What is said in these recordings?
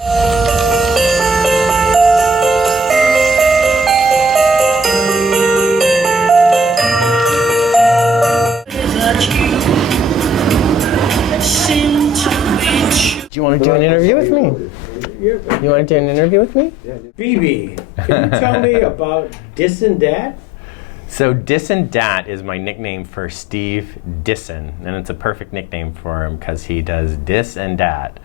Do you want to do an interview with me? You want to do an interview with me? Phoebe, can you tell me about Disson Dat? So Disson Dat is my nickname for Steve Disson, and it's a perfect nickname for him because he does dis and dat.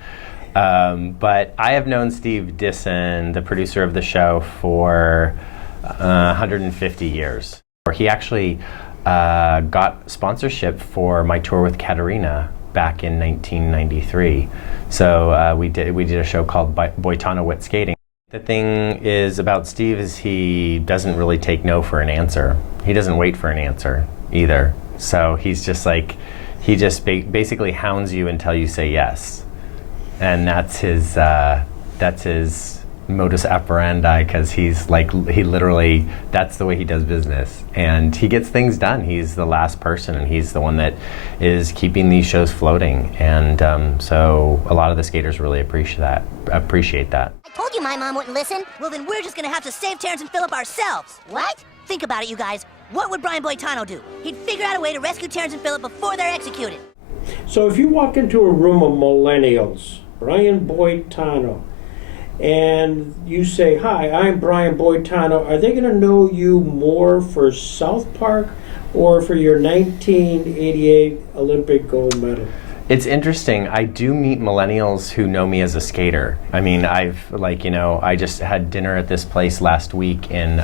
But I have known Steve Disson, the producer of the show, for 150 years. He actually got sponsorship for my tour with Katerina back in 1993. So we did a show called Boitano Wit Skating. The thing is about Steve is he doesn't really take no for an answer. He doesn't wait for an answer either. So he's just like, he just basically hounds you until you say yes. And that's his modus operandi, because he's like, he literally, that's the way he does business. And he gets things done. He's the last person, and he's the one that is keeping these shows floating. And so a lot of the skaters really appreciate that. I told you my mom wouldn't listen. Well, then we're just gonna have to save Terrence and Philip ourselves. What? Think about it, you guys. What would Brian Boitano do? He'd figure out a way to rescue Terrence and Philip before they're executed. So if you walk into a room of millennials, Brian Boitano, and you say, "Hi, I'm Brian Boitano," are they going to know you more for South Park or for your 1988 Olympic gold medal? It's interesting. I do meet millennials who know me as a skater. I mean, I just had dinner at this place last week in,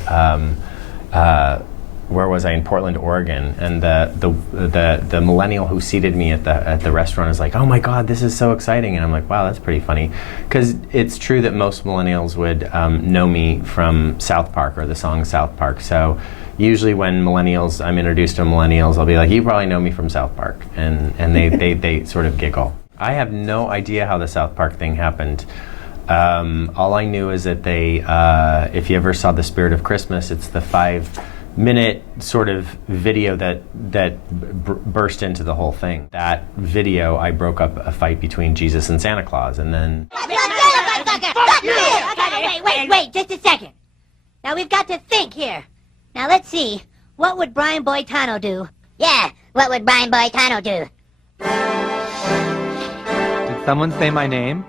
where was I? In Portland, Oregon, and the millennial who seated me at the restaurant is like, "Oh my God, this is so exciting!" And I'm like, "Wow, that's pretty funny," because it's true that most millennials would know me from South Park or the song South Park. So usually when I'm introduced to millennials, I'll be like, "You probably know me from South Park," and they sort of giggle. I have no idea how the South Park thing happened. All I knew is that they, if you ever saw The Spirit of Christmas, it's the 5-minute sort of video that burst into the whole thing. That video, I broke up a fight between Jesus and Santa Claus, and then... Wait, just a second. Now we've got to think here. Now let's see, what would Brian Boitano do? Yeah, what would Brian Boitano do? Did someone say my name?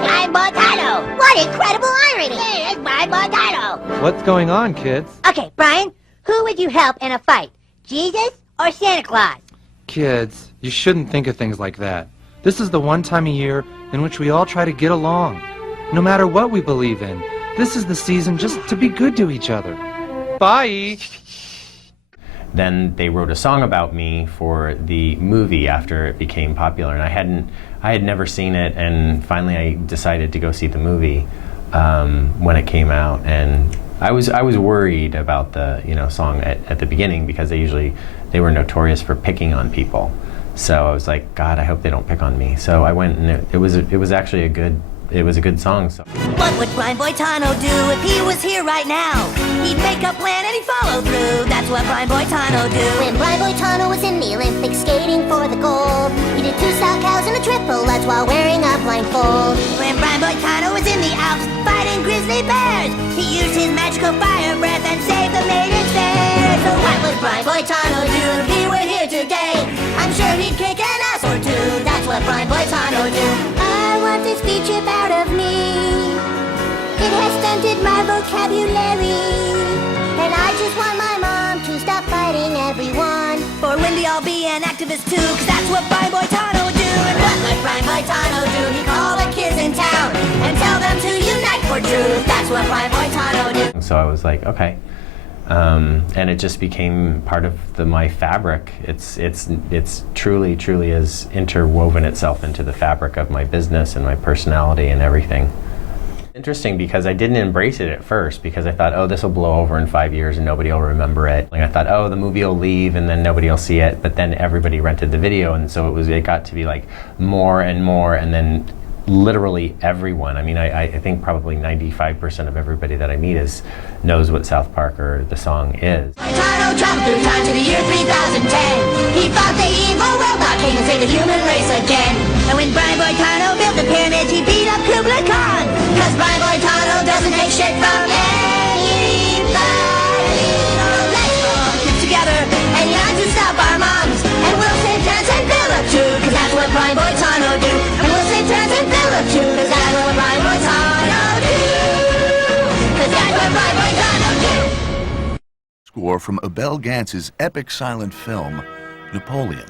Brian Boitano! What incredible irony! Hey, it's Brian Boitano! What's going on, kids? Okay, Brian, who would you help in a fight? Jesus or Santa Claus? Kids, you shouldn't think of things like that. This is the one time a year in which we all try to get along. No matter what we believe in, this is the season just to be good to each other. Bye! Then they wrote a song about me for the movie after it became popular, and I had never seen it, and finally I decided to go see the movie when it came out, and I was worried about the song at the beginning, because they were notorious for picking on people. So I was like, God, I hope they don't pick on me. So I went, and it was actually a good song. So. What would Brian Boitano do if he was here right now? He'd make a plan and he'd follow through. That's what Brian Boitano do. When Brian Boitano was in the Olympics skating for the gold, he did 2 style cows and a triple Lutz while wearing a blindfold. When Brian Boitano was in the Alps fighting grizzly bears, he used his magical fire breath and saved the maidens there. So what would Brian Boitano do if he were here today? I'm sure he'd kick an ass or two. That's what Brian Boitano do. I want this beach trip out of me. It has stunted my vocabulary, and I just want my mom to stop fighting everyone. For Wendy, I'll be an activist too, cause that's what Brian Boitano do. And what would Brian Boitano do? He'd call the kids in town and tell them to unite for truth. That's what Brian Boitano do. So I was like, okay. And it just became part of my fabric. It's truly has interwoven itself into the fabric of my business and my personality and everything. Interesting, because I didn't embrace it at first, because I thought, oh, this will blow over in 5 years and nobody will remember it. Like I thought, oh, the movie will leave and then nobody will see it. But then everybody rented the video, and so it got to be like more and more, and then literally everyone. I mean, I think probably 95% of everybody that I meet knows what South Park or the song is. Boitano jumped through time to the year 3010. He fought the evil world, not came to save the human race again. And when Brian Boitano built the pyramids, he beat up Kubicka. score from Abel Gantz's epic silent film, Napoleon.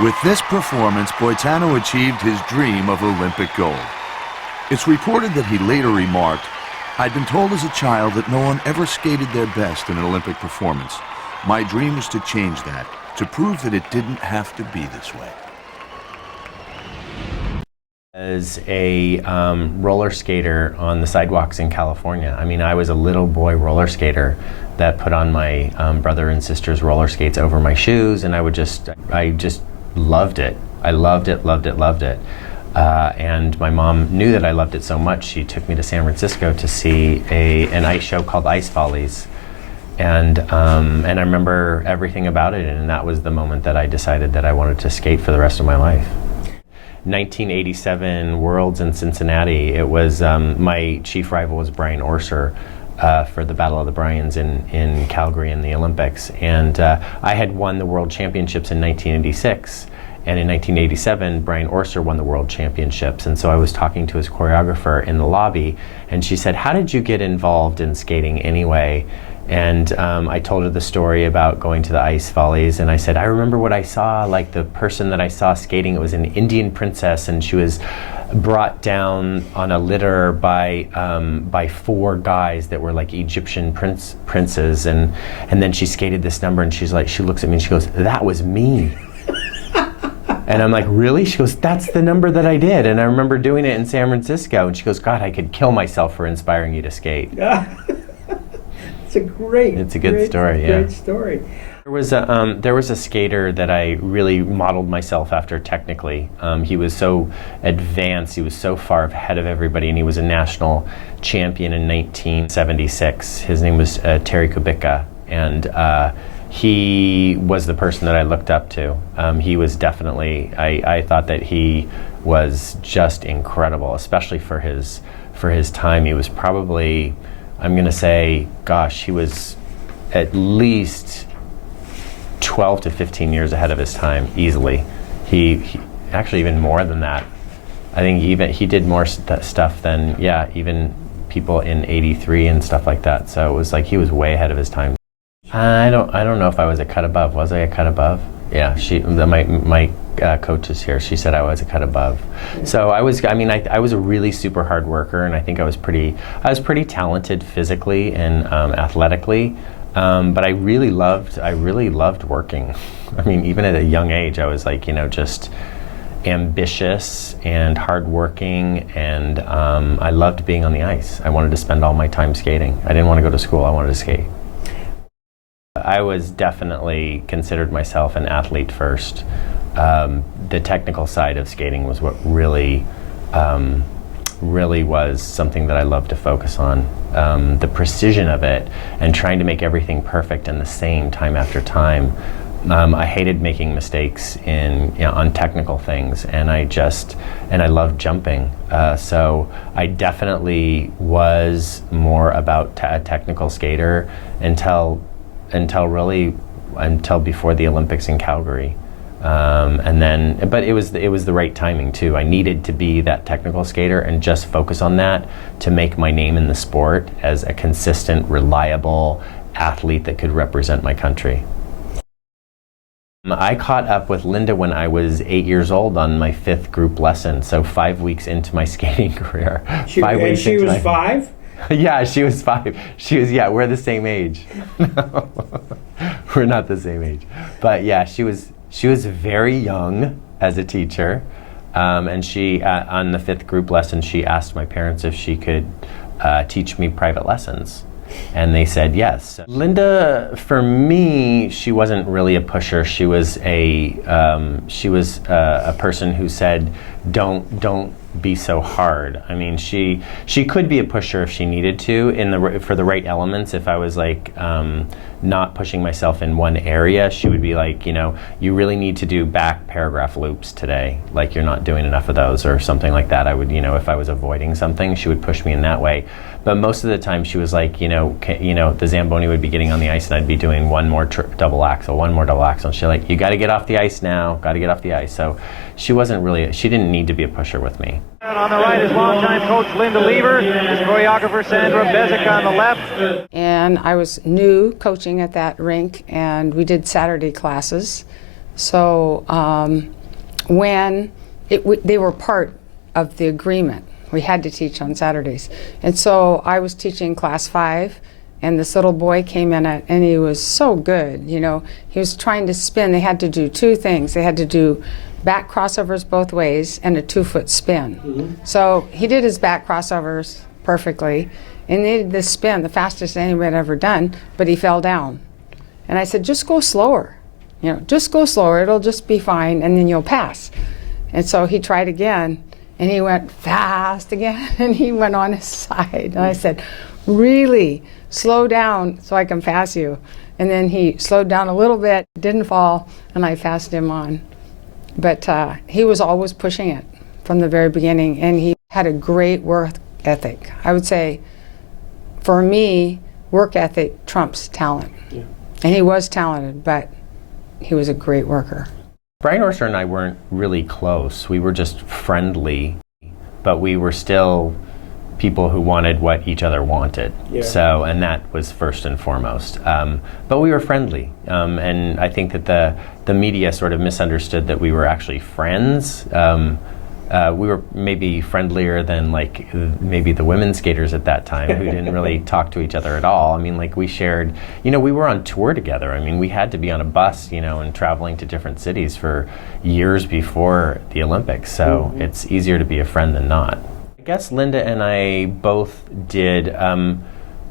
With this performance, Boitano achieved his dream of Olympic gold. It's reported that he later remarked, "I'd been told as a child that no one ever skated their best in an Olympic performance. My dream was to change that, to prove that it didn't have to be this way." As a roller skater on the sidewalks in California. I mean, I was a little boy roller skater that put on my brother and sister's roller skates over my shoes, and I just loved it. I loved it, loved it, loved it. And my mom knew that I loved it so much, she took me to San Francisco to see an ice show called Ice Follies. And I remember everything about it, and that was the moment that I decided that I wanted to skate for the rest of my life. 1987 Worlds in Cincinnati, it was, my chief rival was Brian Orser for the Battle of the Bryans in Calgary in the Olympics. And I had won the World Championships in 1986. And in 1987, Brian Orser won the World Championships. And so I was talking to his choreographer in the lobby, and she said, "How did you get involved in skating anyway?" And I told her the story about going to the Ice Follies, and I said, "I remember what I saw, like the person that I saw skating, it was an Indian princess, and she was brought down on a litter by 4 guys that were like Egyptian princes, and then she skated this number, and she's like, she looks at me and she goes, 'That was me.'" And I'm like, "Really?" She goes, "That's the number that I did, and I remember doing it in San Francisco." And she goes, "God, I could kill myself for inspiring you to skate." It's a good story, yeah. Great story. There was a skater that I really modeled myself after technically. He was so advanced, he was so far ahead of everybody, and he was a national champion in 1976. His name was Terry Kubicka, and he was the person that I looked up to. He was definitely, I thought that he was just incredible, especially for his time. He was probably, I'm gonna say, gosh, he was at least 12 to 15 years ahead of his time, easily. He actually even more than that. I think he did more stuff than, yeah, even people in '83 and stuff like that. So it was like he was way ahead of his time. I don't know if I was a cut above. Was I a cut above? Yeah, my coach is here. She said I was a cut above. So I was a really super hard worker, and I think I was pretty talented physically and athletically. But I really loved working. I mean, even at a young age, I was like, just ambitious and hardworking, and I loved being on the ice. I wanted to spend all my time skating. I didn't want to go to school. I wanted to skate. I was definitely considered myself an athlete first. The technical side of skating was what really was something that I loved to focus on. The precision of it and trying to make everything perfect and the same time after time. I hated making mistakes on technical things, and I loved jumping. So I definitely was more about a technical skater until before the Olympics in Calgary. But it was the right timing too. I needed to be that technical skater and just focus on that to make my name in the sport as a consistent, reliable athlete that could represent my country. I caught up with Linda when I was 8 years old on my 5th group lesson, so 5 weeks into my skating career. She was 5? Yeah, she was 5. Yeah, we're the same age. No, we're not the same age. But yeah, she was very young as a teacher, and she, on the 5th group lesson, she asked my parents if she could teach me private lessons. And they said yes. Linda, for me, she wasn't really a pusher. She was a person who said, don't be so hard. I mean, she could be a pusher if she needed to for the right elements. If I was like not pushing myself in one area, she would be like, you really need to do back paragraph loops today. Like you're not doing enough of those or something like that. I would, if I was avoiding something, she would push me in that way. But most of the time she was like, the Zamboni would be getting on the ice and I'd be doing one more double axel. And she's like, you got to get off the ice now, got to get off the ice. So she didn't need to be a pusher with me. And on the right is longtime coach Linda Lever, his choreographer Sandra Bezic on the left. And I was new coaching at that rink, and we did Saturday classes. So when they were part of the agreement, we had to teach on Saturdays. And so I was teaching class 5, and this little boy came in and he was so good. He was trying to spin. They had to do 2 things. They had to do back crossovers both ways and a 2-foot spin. Mm-hmm. So he did his back crossovers perfectly, and he did this spin, the fastest anyone had ever done, but he fell down. And I said, just go slower. Just go slower. It'll just be fine, and then you'll pass. And so he tried again, and he went fast again, and he went on his side. And I said, really, slow down so I can pass you. And then he slowed down a little bit, didn't fall, and I passed him on. But he was always pushing it from the very beginning, and he had a great work ethic. I would say, for me, work ethic trumps talent. Yeah. And he was talented, but he was a great worker. Brian Orser and I weren't really close. We were just friendly, but we were still people who wanted what each other wanted. Yeah. So, and that was first and foremost. But we were friendly, and I think that the media sort of misunderstood that we were actually friends. We were maybe friendlier than like maybe the women skaters at that time who didn't really talk to each other at all. I mean, like we shared, we were on tour together. I mean, we had to be on a bus, and traveling to different cities for years before the Olympics. So it's easier to be a friend than not. I guess Linda and I both did.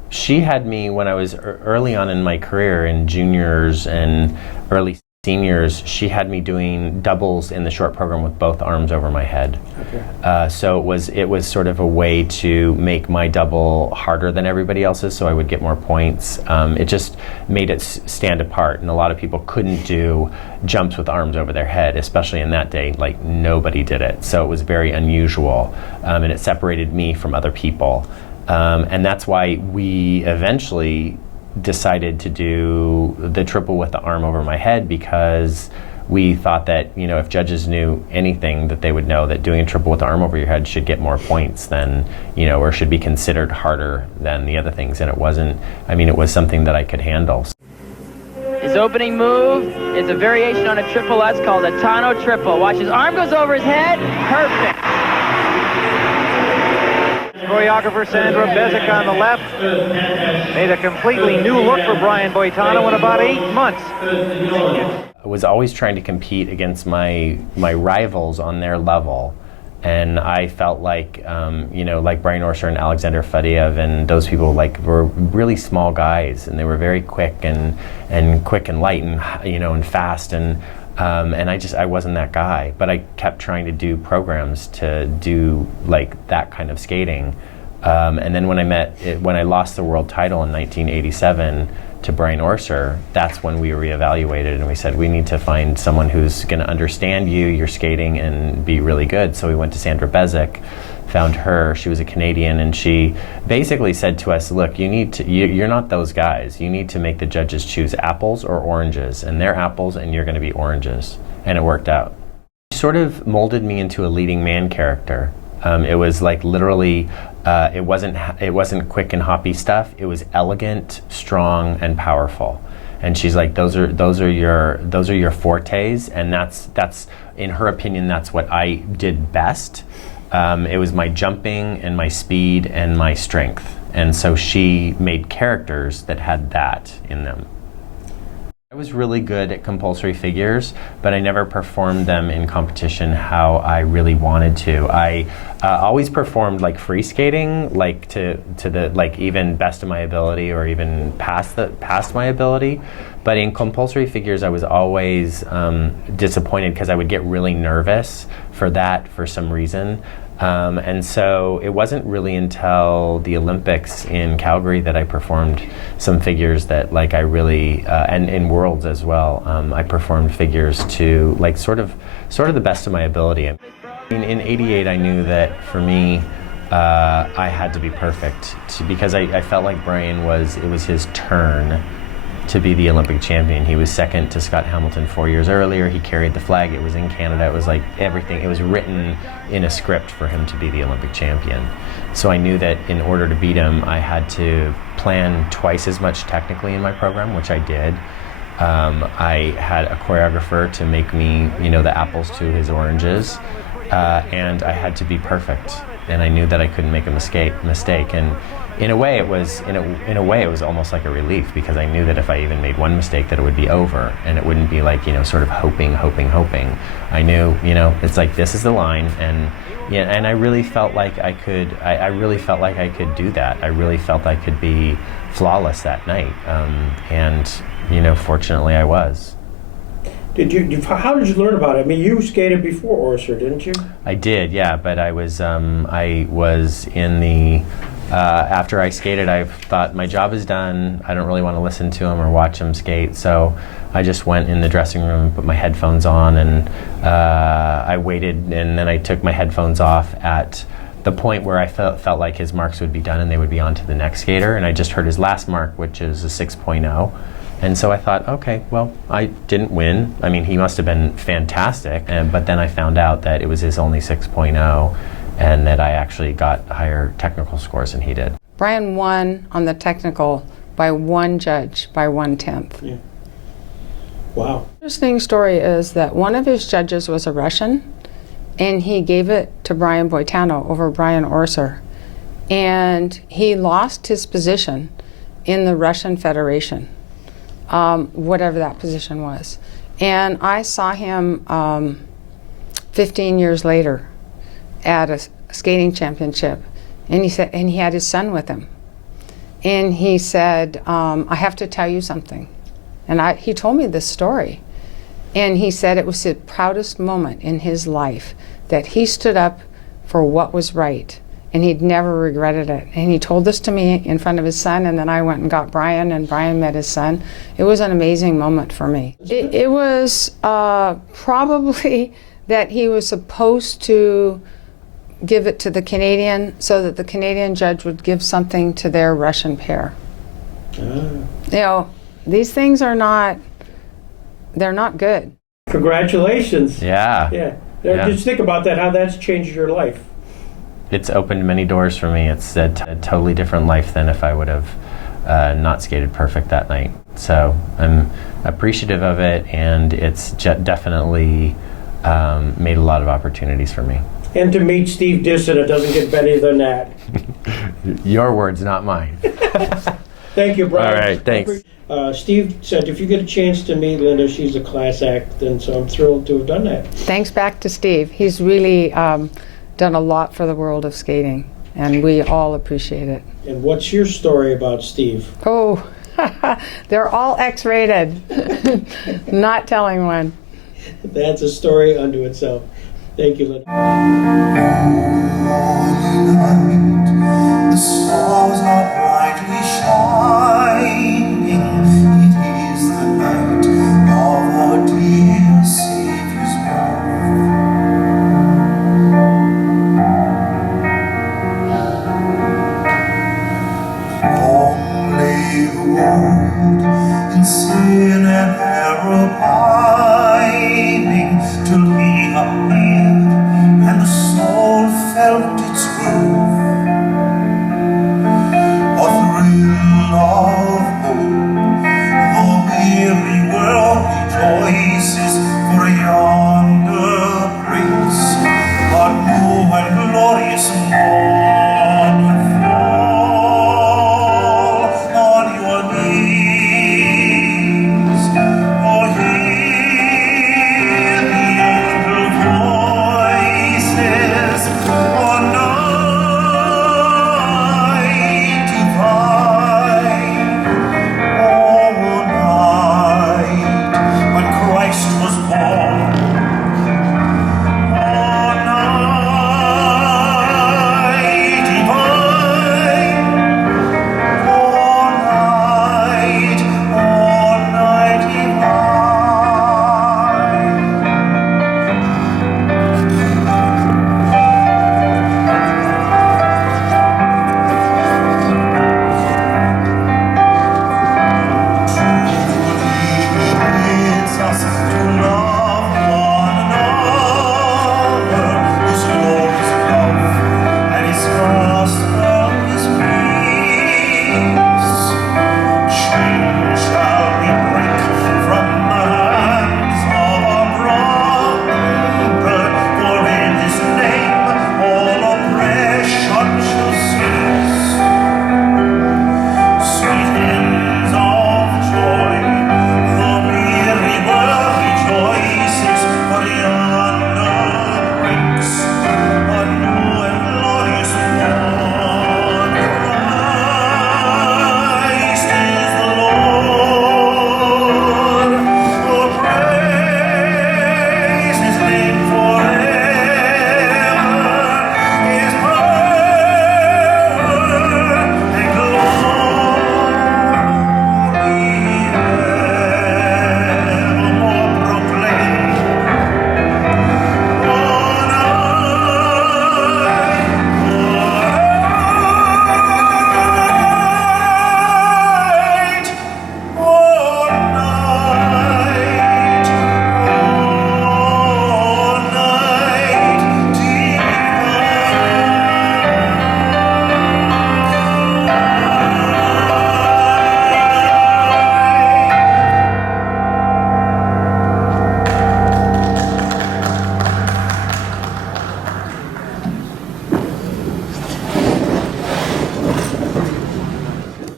She had me when I was early on in my career, in juniors and early seniors. She had me doing doubles in the short program with both arms over my head. Okay. So it was sort of a way to make my double harder than everybody else's, so I would get more points. It just made it stand apart, and a lot of people couldn't do jumps with arms over their head, especially in that day. Like nobody did it, so it was very unusual, and it separated me from other people. And that's why we eventually decided to do the triple with the arm over my head, because we thought that if judges knew anything, that they would know that doing a triple with the arm over your head should get more points than or should be considered harder than the other things. And it wasn't. I mean, it was something that I could handle. His opening move is a variation on a triple. That's called a Tano triple. Watch, his arm goes over his head. Perfect. Choreographer Sandra Bezic on the left made a completely new look for Brian Boitano in about 8 months. I was always trying to compete against my rivals on their level, and I felt like like Brian Orser and Alexander Fadiev and those people were really small guys, and they were very quick and light and and fast, and I wasn't that guy, but I kept trying to do programs to do that kind of skating. And then when I lost the world title in 1987 to Brian Orser, that's when we reevaluated and we said we need to find someone who's going to understand your skating and be really good. So we went to Sandra Bezic, found her. She was a Canadian, and she basically said to us, look, you're not those guys. You need to make the judges choose apples or oranges, and they're apples and you're going to be oranges. And it worked out. She sort of molded me into a leading man character. It was literally, it wasn't quick and hoppy stuff. It was elegant, strong, and powerful. And she's like, those are your fortes, and that's in her opinion, that's what I did best. It was my jumping and my speed and my strength. And so she made characters that had that in them. I was really good at compulsory figures, but I never performed them in competition how I really wanted to. I always performed like free skating, like to the like even best of my ability or even past my ability. But in compulsory figures, I was always disappointed because I would get really nervous for that for some reason. And so it wasn't really until the Olympics in Calgary that I performed some figures that like I really, and in Worlds as well, I performed figures to like sort of the best of my ability. In '88 I knew that for me, I had to be perfect because I felt like Brian it was his turn to be the Olympic champion. He was second to Scott Hamilton 4 years earlier. He carried the flag. It was in Canada. It was like everything. It was written in a script for him to be the Olympic champion. So I knew that in order to beat him, I had to plan twice as much technically in my program, which I did. I had a choreographer to make me, the apples to his oranges, and I had to be perfect. And I knew that I couldn't make a mistake. And in a way, it was almost like a relief because I knew that if I even made one mistake, that it would be over, and it wouldn't be like sort of hoping. I knew, it's like this is the line, and and I really felt like I could. I really felt like I could do that. I really felt I could be flawless that night, and fortunately, I was. How did you learn about it? I mean, you skated before Orser, didn't you? I did, yeah, but I was in the. After I skated, I thought my job is done. I don't really want to listen to him or watch him skate, so I just went in the dressing room and put my headphones on, and I waited, and then I took my headphones off at the point where I felt like his marks would be done and they would be on to the next skater, and I just heard his last mark, which is a 6.0. And so I thought, okay, well, I didn't win. I mean, he must have been fantastic, but then I found out that it was his only 6.0, and that I actually got higher technical scores than he did. Brian won on the technical by one judge, by 1/10. Yeah. Wow. The interesting story is that one of his judges was a Russian, and he gave it to Brian Boitano over Brian Orser. And he lost his position in the Russian Federation, whatever that position was. And I saw him 15 years later at a skating championship, and he said, and he had his son with him, and he said, I have to tell you something. And he told me this story, and he said it was the proudest moment in his life that he stood up for what was right, and he'd never regretted it. And he told this to me in front of his son, and then I went and got Brian, and Brian met his son. It was an amazing moment for me. It was probably that he was supposed to give it to the Canadian so that the Canadian judge would give something to their Russian pair. These things are they're not good. Congratulations. Yeah. Yeah. Just think about that, how that's changed your life. It's opened many doors for me. It's a totally different life than if I would have not skated perfect that night. So I'm appreciative of it, and it's definitely made a lot of opportunities for me. And to meet Steve Disson, it doesn't get better than that. Your words, not mine. Thank you, Brian. All right, thanks. Steve said if you get a chance to meet Linda, she's a class act, and so I'm thrilled to have done that. Thanks back to Steve. He's really done a lot for the world of skating, and we all appreciate it. And what's your story about Steve? Oh, they're all X-rated. Not telling one. That's a story unto itself. Thank you, Linda. The stars are brightly shining.